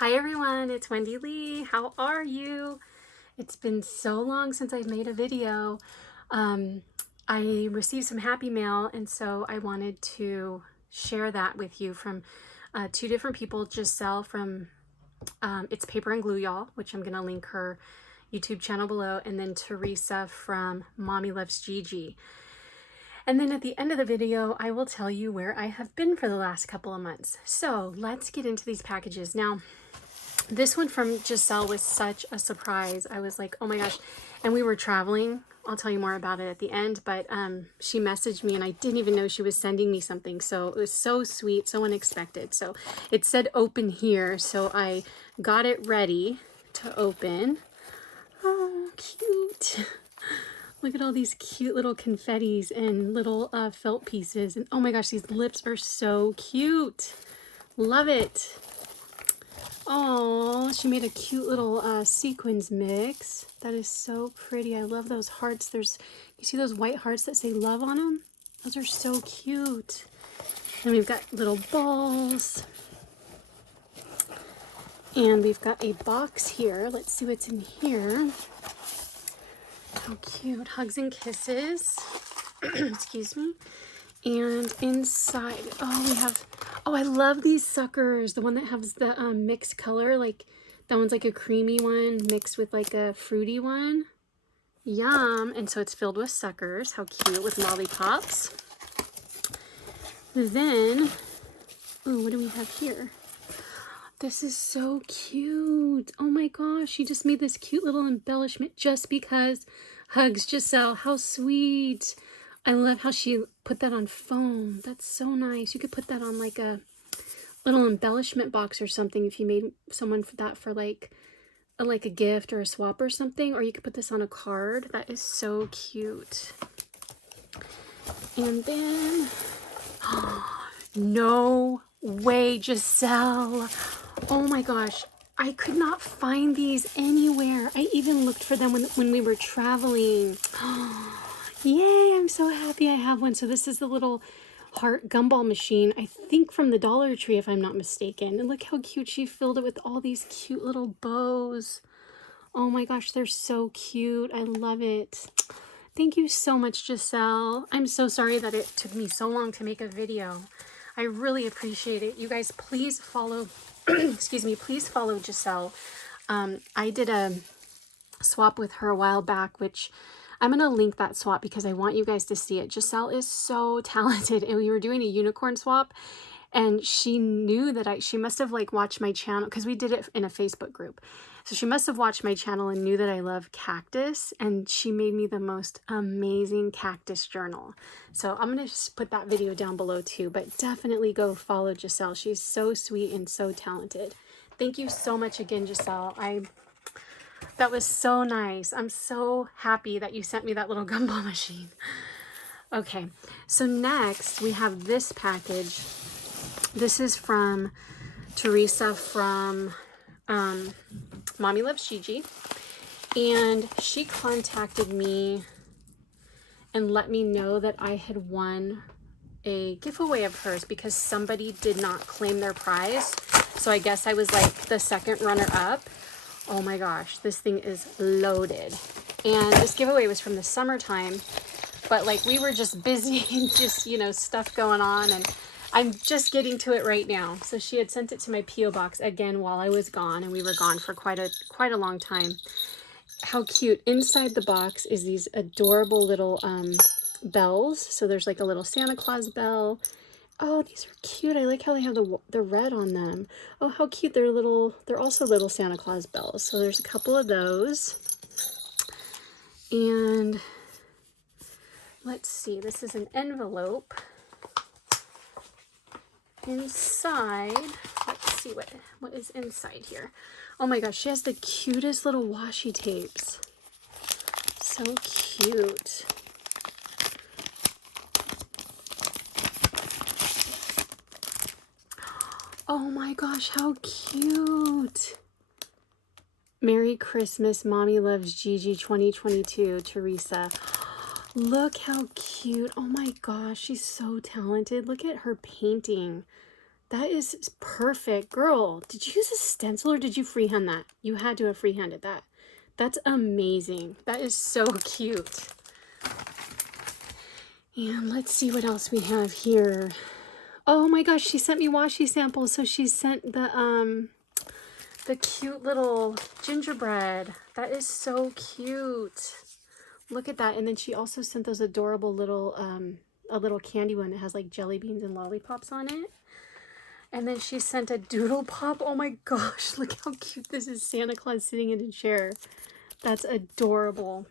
Hi everyone, it's Wendy Lee. How are you? It's been so long since I've made a video. I received some happy mail, and so I wanted to share that with you from two different people. Gisele from It's Paper and Glue Y'all, which I'm going to link her YouTube channel below, and then Teresa from Mommy Loves GiGi. And then at the end of the video, I will tell you where I have been for the last couple of months. So let's get into these packages. Now, this one from Gisele was such a surprise. I was like, oh my gosh. And we were traveling. I'll tell you more about it at the end. But she messaged me and I didn't even know she was sending me something. So it was so sweet, so unexpected. So it said open here. So I got it ready to open. Oh, cute. Look at all these cute little confettis and little felt pieces. And oh my gosh, these lips are so cute. Love it. Oh, she made a cute little sequins mix. That is so pretty. I love those hearts. You see those white hearts that say love on them? Those are so cute. And we've got little balls. And we've got a box here. Let's see what's in here. How cute. Hugs and kisses. Excuse me. And inside, oh, I love these suckers. The one that has the mixed color, like that one's like a creamy one mixed with like a fruity one. Yum. And so it's filled with suckers. How cute, with lollipops. Then, oh, what do we have here? This is so cute. Oh my gosh, she just made this cute little embellishment just because. Hugs, Gisele. How sweet. I love how she put that on foam. That's so nice. You could put that on like a little embellishment box or something if you made someone for that for like a gift or a swap or something. Or you could put this on a card. That is so cute. And then, no way, Gisele. Oh my gosh. I could not find these anywhere. I even looked for them when we were traveling. Yay, I'm so happy I have one. So this is the little heart gumball machine, I think from the Dollar Tree, if I'm not mistaken. And look how cute she filled it with all these cute little bows. Oh my gosh, they're so cute. I love it. Thank you so much, Gisele. I'm so sorry that it took me so long to make a video. I really appreciate it. You guys, please follow, excuse me, please follow Gisele. I did a swap with her a while back, which I'm going to link that swap because I want you guys to see it. Gisele is so talented, and we were doing a unicorn swap, and she knew that she must have like watched my channel because we did it in a Facebook group. So she must have watched my channel and knew that I love cactus, and she made me the most amazing cactus journal. So I'm going to just put that video down below too, but definitely go follow Gisele. She's so sweet and so talented. Thank you so much again, Gisele. That was so nice. I'm so happy that you sent me that little gumball machine. Okay, so next we have this package. This is from Teresa from Mommy Loves GiGi. And she contacted me and let me know that I had won a giveaway of hers because somebody did not claim their prize. So I guess I was like the second runner-up. Oh my gosh, this thing is loaded. And this giveaway was from the summertime, but like we were just busy and just, you know, stuff going on, and I'm just getting to it right now. So she had sent it to my P.O. box again while I was gone, and we were gone for quite a long time. How cute. Inside the box is these adorable little bells. So there's like a little Santa Claus bell. Oh, these are cute. I like how they have the red on them. Oh, how cute. They're also little Santa Claus bells. So there's a couple of those. And let's see, this is an envelope. Inside, let's see what is inside here. Oh my gosh, she has the cutest little washi tapes. So cute. Oh my gosh, how cute. Merry Christmas, Mommy Loves GiGi 2022, Teresa. Look how cute. Oh my gosh, she's so talented. Look at her painting. That is perfect. Girl, did you use a stencil or did you freehand that? You had to have freehanded that. That's amazing. That is so cute. And let's see what else we have here. Oh my gosh, she sent me washi samples. So she sent the cute little gingerbread. That is so cute. Look at that. And then she also sent those adorable little, a little candy one that has like jelly beans and lollipops on it. And then she sent a doodle pop. Oh my gosh, look how cute this is. Santa Claus sitting in a chair. That's adorable.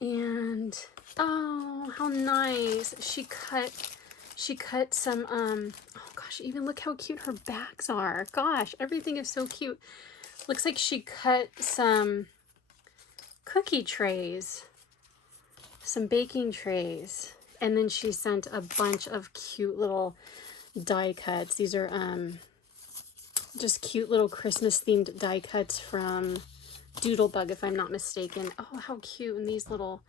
And oh, how nice. She cut some, oh gosh, even look how cute her bags are. Gosh, everything is so cute. Looks like she cut some cookie trays, some baking trays. And then she sent a bunch of cute little die cuts. These are just cute little Christmas themed die cuts from Doodlebug, if I'm not mistaken. Oh, how cute. And these little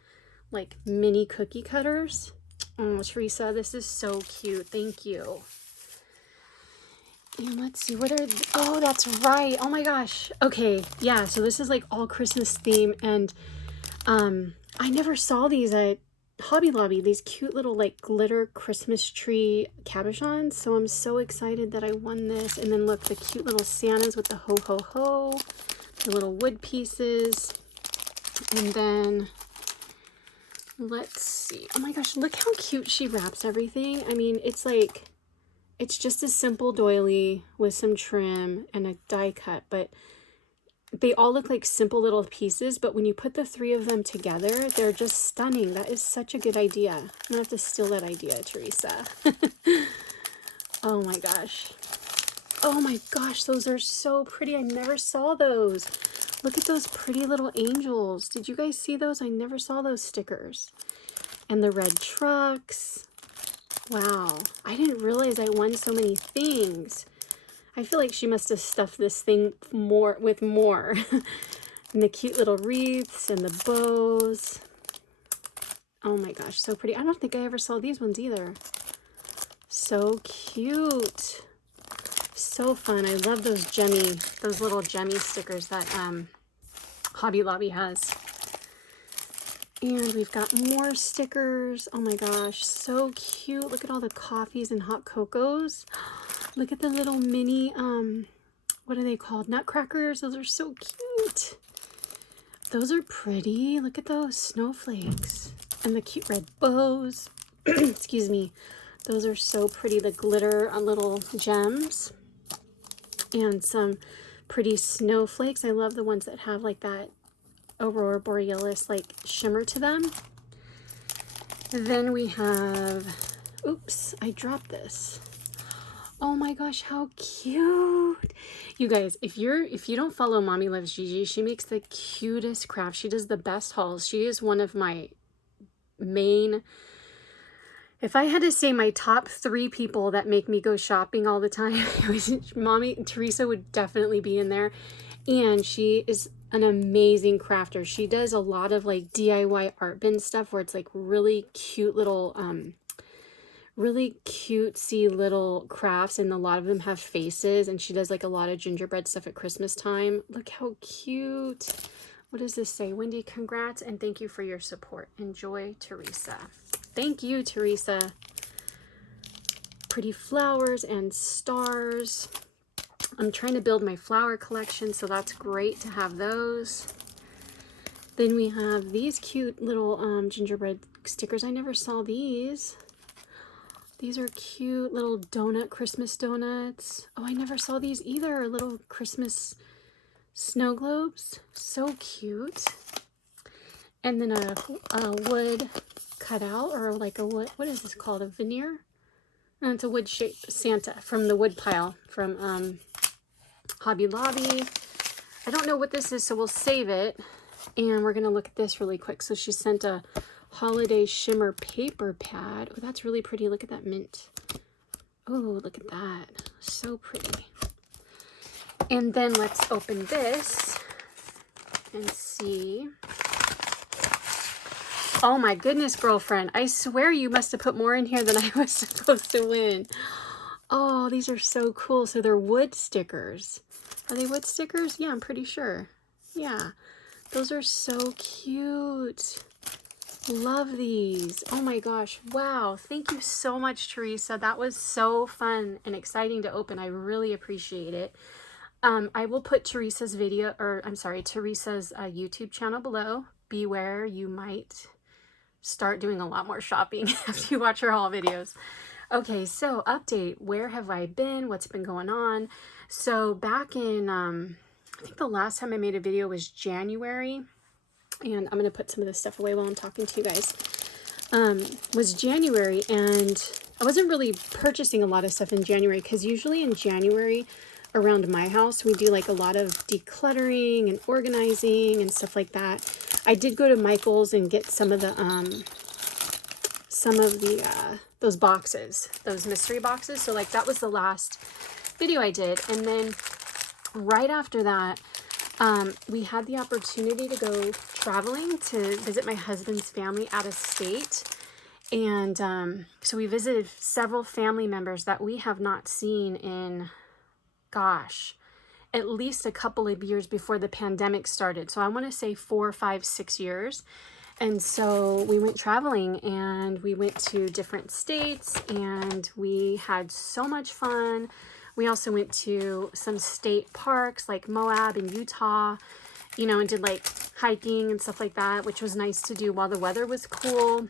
like mini cookie cutters. Oh, Teresa, this is so cute. Thank you. And let's see, what are, oh, that's right. Oh my gosh. Okay, yeah, so this is like all Christmas theme, and I never saw these at Hobby Lobby, these cute little like glitter Christmas tree cabochons. So I'm so excited that I won this. And then look, the cute little Santas with the ho ho ho, the little wood pieces. And then let's see. Oh my gosh, look how cute she wraps everything. I mean, it's like, it's just a simple doily with some trim and a die cut, but they all look like simple little pieces, but when you put the three of them together, they're just stunning. That is such a good idea. I'm gonna have to steal that idea, Teresa. Oh my gosh. Oh my gosh, those are so pretty. I never saw those. Look at those pretty little angels. Did you guys see those? I never saw those stickers. And the red trucks. Wow, I didn't realize I won so many things. I feel like she must have stuffed this thing more with more. And the cute little wreaths and the bows. Oh my gosh, so pretty. I don't think I ever saw these ones either. So cute. So fun. I love those little gemmy stickers that Hobby Lobby has. And we've got more stickers. Oh my gosh, so cute. Look at all the coffees and hot cocos. Look at the little mini, what are they called? Nutcrackers. Those are so cute. Those are pretty. Look at those snowflakes. And the cute red bows. Excuse me. Those are so pretty. The glitter on little gems. And some pretty snowflakes. I love the ones that have like that Aurora Borealis like shimmer to them. Then we have, oops, I dropped this. Oh my gosh, how cute. You guys, if you don't follow Mommy Loves GiGi, she makes the cutest crafts. She does the best hauls. She is one of my main, if I had to say my top 3 people that make me go shopping all the time, Mommy Teresa would definitely be in there. And she is an amazing crafter. She does a lot of like DIY art bin stuff where it's like really cute little really cutesy little crafts, and a lot of them have faces, and she does like a lot of gingerbread stuff at Christmas time. Look how cute. What does this say? Wendy, congrats and thank you for your support. Enjoy, Teresa. Thank you, Teresa. Pretty flowers and stars. I'm trying to build my flower collection, so that's great to have those. Then we have these cute little gingerbread stickers. I never saw these. These are cute little donut, Christmas donuts. Oh, I never saw these either. Little Christmas snow globes. So cute. And then a wood cutout, or like a wood, what is this called? A veneer? No, it's a wood shaped Santa from the wood pile from Hobby Lobby. I don't know what this is, so we'll save it. And we're going to look at this really quick. So she sent a holiday shimmer paper pad. Oh, that's really pretty. Look at that mint. Oh, look at that. So pretty. And then let's open this and see. Oh my goodness, girlfriend. I swear you must have put more in here than I was supposed to win. Oh, these are so cool. So they're wood stickers. Are they wood stickers? Yeah, I'm pretty sure. Yeah, those are so cute. Love these. Oh my gosh. Wow. Thank you so much, Teresa. That was so fun and exciting to open. I really appreciate it. I will put Teresa's video, or I'm sorry, Teresa's YouTube channel below. Beware, you might start doing a lot more shopping after you watch her haul videos. Okay, so update. Where have I been? What's been going on? So back in, I think the last time I made a video was January. And I'm going to put some of this stuff away while I'm talking to you guys. Was January, and I wasn't really purchasing a lot of stuff in January because usually in January around my house we do like a lot of decluttering and organizing and stuff like that. I did go to Michael's and get some of the those boxes, those mystery boxes. So like that was the last video I did, and then right after that we had the opportunity to go traveling to visit my husband's family out of state. And so we visited several family members that we have not seen in, gosh, at least a couple of years before the pandemic started. So I want to say 4, 5, 6 years. And so we went traveling and we went to different states and we had so much fun. We also went to some state parks like Moab and Utah, you know, and did like hiking and stuff like that, which was nice to do while the weather was cool,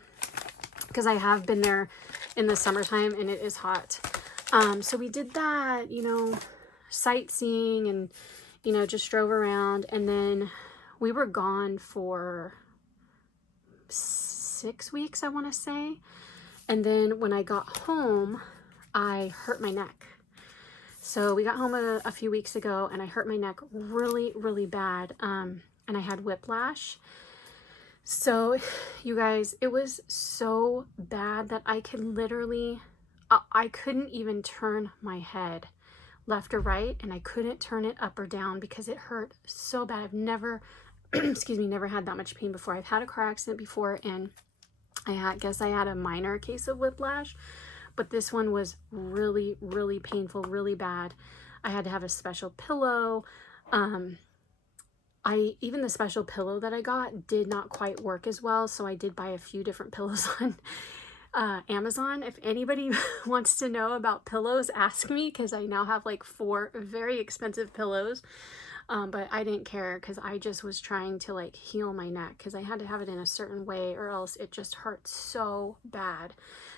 because I have been there in the summertime and it is hot. So we did that, you know, sightseeing and, you know, just drove around. And then we were gone for 6 weeks, I want to say. And then when I got home, I hurt my neck. So we got home a few weeks ago and I hurt my neck really, really bad. And I had whiplash. So you guys, it was so bad that I could literally, I couldn't even turn my head left or right, and I couldn't turn it up or down because it hurt so bad. I've never, excuse me, never had that much pain before. I've had a car accident before, and guess I had a minor case of whiplash, but this one was really, really painful, really bad. I had to have a special pillow. Even the special pillow that I got did not quite work as well, so I did buy a few different pillows on Amazon. If anybody wants to know about pillows, ask me, because I now have like 4 very expensive pillows. But I didn't care because I just was trying to like heal my neck because I had to have it in a certain way or else it just hurt so bad.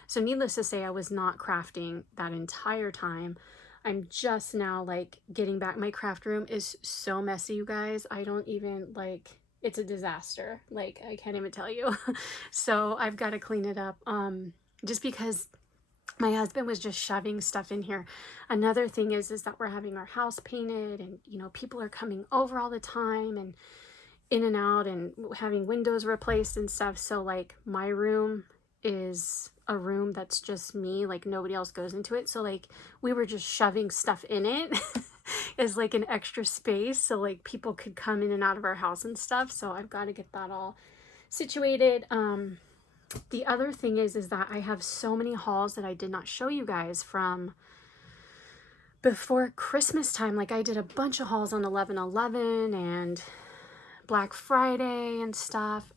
So needless to say, I was not crafting that entire time. I'm just now like getting back. My craft room is so messy, you guys. I don't even like, it's a disaster. Like, I can't even tell you. So I've got to clean it up. Just because my husband was just shoving stuff in here. Another thing is that we're having our house painted, and you know, people are coming over all the time and in and out, and having windows replaced and stuff. So like my room is a room that's just me, like nobody else goes into it. So like we were just shoving stuff in it as like an extra space so like people could come in and out of our house and stuff. So I've got to get that all situated. The other thing is that I have so many hauls that I did not show you guys from before Christmas time. Like I did a bunch of hauls on 11/11 and Black Friday and stuff.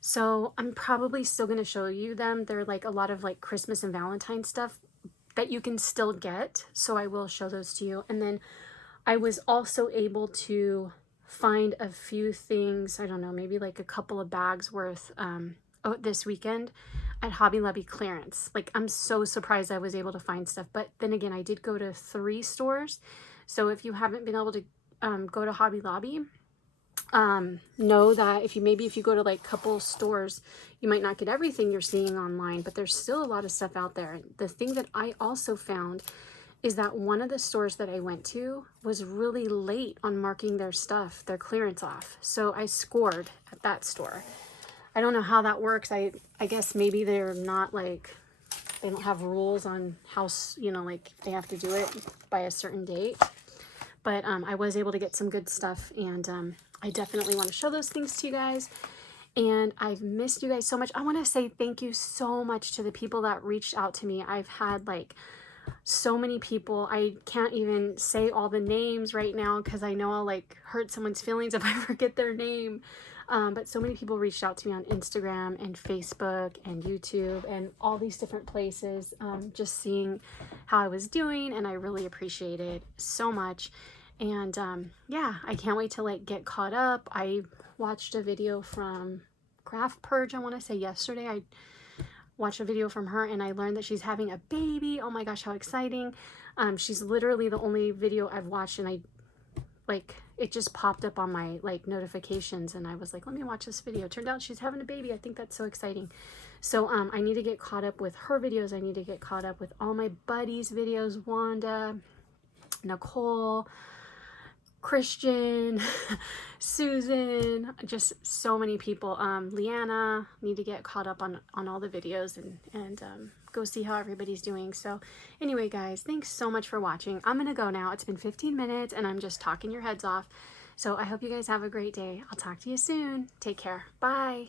So I'm probably still going to show you them. They're like a lot of like Christmas and Valentine stuff that you can still get. So I will show those to you. And then I was also able to find a few things, I don't know, maybe like a couple of bags worth this weekend at Hobby Lobby clearance. Like I'm so surprised I was able to find stuff. But then again, I did go to 3 stores. So if you haven't been able to go to Hobby Lobby, know that if you go to like a couple stores, you might not get everything you're seeing online, but there's still a lot of stuff out there. The thing that I also found is that one of the stores that I went to was really late on marking their stuff, their clearance off. So I scored at that store. I don't know how that works. I guess maybe they're not like, they don't have rules on how, you know, like they have to do it by a certain date. But I was able to get some good stuff, and I definitely want to show those things to you guys. And I've missed you guys so much. I want to say thank you so much to the people that reached out to me. I've had like so many people. I can't even say all the names right now because I know I'll like hurt someone's feelings if I forget their name. But so many people reached out to me on Instagram and Facebook and YouTube and all these different places, just seeing how I was doing, and I really appreciate it so much. And yeah, I can't wait to like get caught up. I watched a video from Craft Purge, I want to say yesterday. I watched a video from her and I learned that she's having a baby. Oh my gosh, how exciting. She's literally the only video I've watched, and I like, it just popped up on my like notifications and I was like, let me watch this video. Turned out she's having a baby. I think that's so exciting. So I need to get caught up with her videos. I need to get caught up with all my buddies' videos. Wanda, Nicole, Christian, Susan, just so many people. Leanna, need to get caught up on all the videos and go see how everybody's doing. So anyway, guys, thanks so much for watching. I'm gonna go now. It's been 15 minutes and I'm just talking your heads off. So I hope you guys have a great day. I'll talk to you soon. Take care. Bye.